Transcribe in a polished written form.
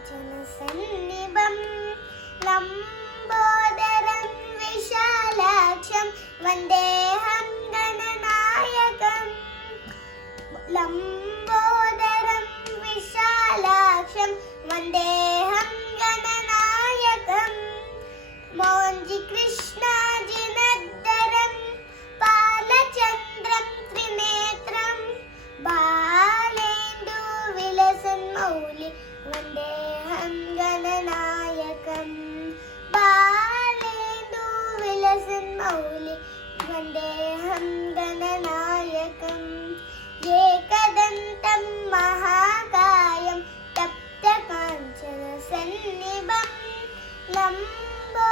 काञ्चनसन्निभं लम्बोदरं विशालाक्षं वन्देऽहं गणनायकं लम्बोदरं विशालाक्षं वन्देऽहं गणनायकं मोञ्जि कृष्णाजिनद्धरं बालचन्द्रं त्रिनेत्रं बालेन्दुविलसन्मौलि वन्देऽहं गणनायकं बालेन्दुविलसन्मौलि वन्देऽहं गणनायकम् एकदन्तं महाकायं तप्तकाञ्चनसन्निभं लम्बो